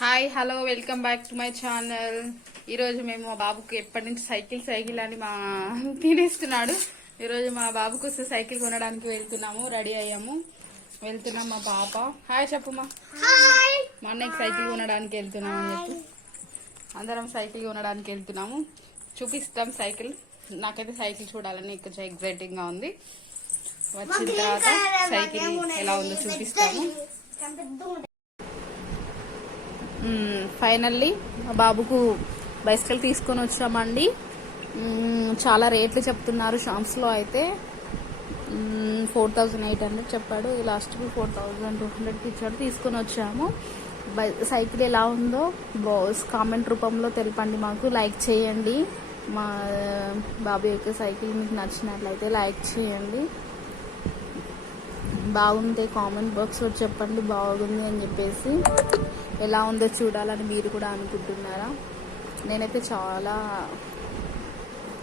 Hi hello welcome back to my channel. ఈరోజు మేము మా బాబుకి ఎప్పటి నుంచి సైకిల్ సైకిల్ అని మా తినేస్తున్నాడు. ఈరోజు మా బాబు కోసం సైకిల్ కొనడానికి వెళ్తున్నాము రెడీ అయ్యాము. వెళ్తున్నాం మా పాప. హాయ్ చెప్పమ్మా. మా అన్నయ్యకి సైకిల్ కొనడానికి వెళ్తున్నాము అని చెప్పి. అందరం సైకిల్ కొనడానికి వెళ్తున్నాము. చూపిస్తాం సైకిల్. నాకైతే సైకిల్ చూడాలని కొంచెం ఎగ్జైటింగ్గా ఉంది. వచ్చిన తర్వాత సైకిల్ ఎలా ఉందో చూపిస్తాము. ఫైనల్లీ మా బాబుకు బైసికల్ తీసుకొని వచ్చామండి. చాలా రేట్లు చెప్తున్నారు షాప్స్లో అయితే. ఫోర్ థౌజండ్ ఎయిట్ హండ్రెడ్ చెప్పాడు. లాస్ట్కి ఫోర్ థౌజండ్ టూ హండ్రెడ్కి ఇచ్చాడు. తీసుకొని వచ్చాము. బై సైకిల్ ఎలా ఉందో బాస్ కామెంట్ రూపంలో తెలపండి మాకు. లైక్ చేయండి. మా బాబు యొక్క సైకిల్ మీకు నచ్చినట్లయితే లైక్ చేయండి. బాగుంటే కామెంట్ బాక్స్లో చెప్పండి బాగుంది అని చెప్పేసి ఎలా ఉందో చూడాలని మీరు కూడా అనుకుంటున్నారా? నేనైతే చాలా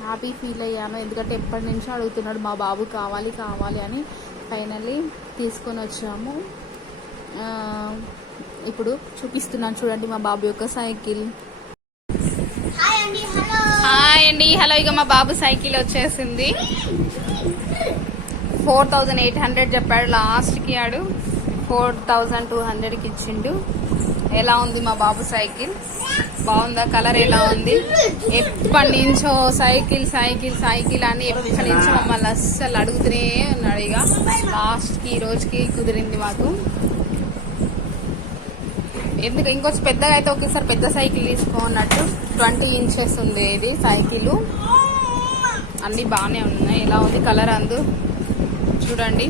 హ్యాపీ ఫీల్ అయ్యాను. ఎందుకంటే ఎప్పటి నుంచో అడుగుతున్నాడు మా బాబు కావాలి కావాలి అని ఫైనల్లీ తీసుకొని వచ్చాము. ఇప్పుడు చూపిస్తున్నాను చూడండి మా బాబు యొక్క సైకిల్. హాయ్ అండి హలో ఇక మా బాబు సైకిల్ వచ్చేసింది. ఫోర్ థౌజండ్ ఎయిట్ హండ్రెడ్ చెప్పాడు లాస్ట్కి ఆడు. ఫోర్ థౌజండ్ టూ హండ్రెడ్కి ఇచ్చిండు. ఎలా ఉంది మా బాబు సైకిల్? బాగుందా? కలర్ ఎలా ఉంది? ఎప్పటి నుంచో సైకిల్ సైకిల్ సైకిల్ అని ఎప్పటి నుంచో మమ్మల్ని అస్సలు అడుగుతూనే ఉన్నాడు ఇక. లాస్ట్కి ఈ రోజుకి కుదిరింది మాకు. ఎందుకు? ఇంకొంచెం పెద్దగా అయితే ఒకేసారి పెద్ద సైకిల్ తీసుకో అన్నట్టు. ట్వంటీ ఇంచెస్ ఉంది ఇది సైకిల్. అన్ని బాగానే ఉన్నాయి. ఎలా ఉంది? కలర్ అందు? చూడండి.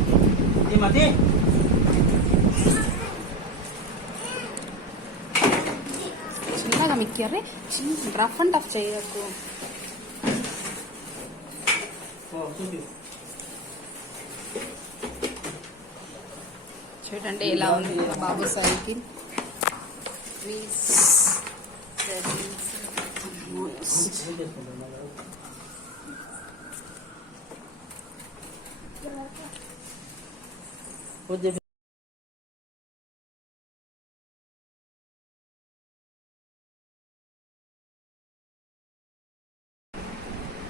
చిన్నగా మిక్కారే చిన్న రఫ్ అండ్ టఫ్ చేయకు. చూడండి ఎలా ఉంది బాబు సైకిల్. కొద్దిగా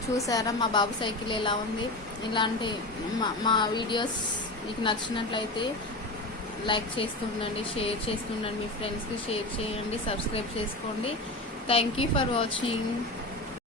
చూసారా మా బాబు సైకిల్ ఎలా ఉంది? ఇలాంటి మా- మా వీడియోస్ మీకు నచ్చినట్లయితే లైక్ చేస్తుండండి షేర్ చేస్తుండండి మీ ఫ్రెండ్స్కి షేర్ చేయండి సబ్స్క్రైబ్ చేసుకోండి. Thank you for watching.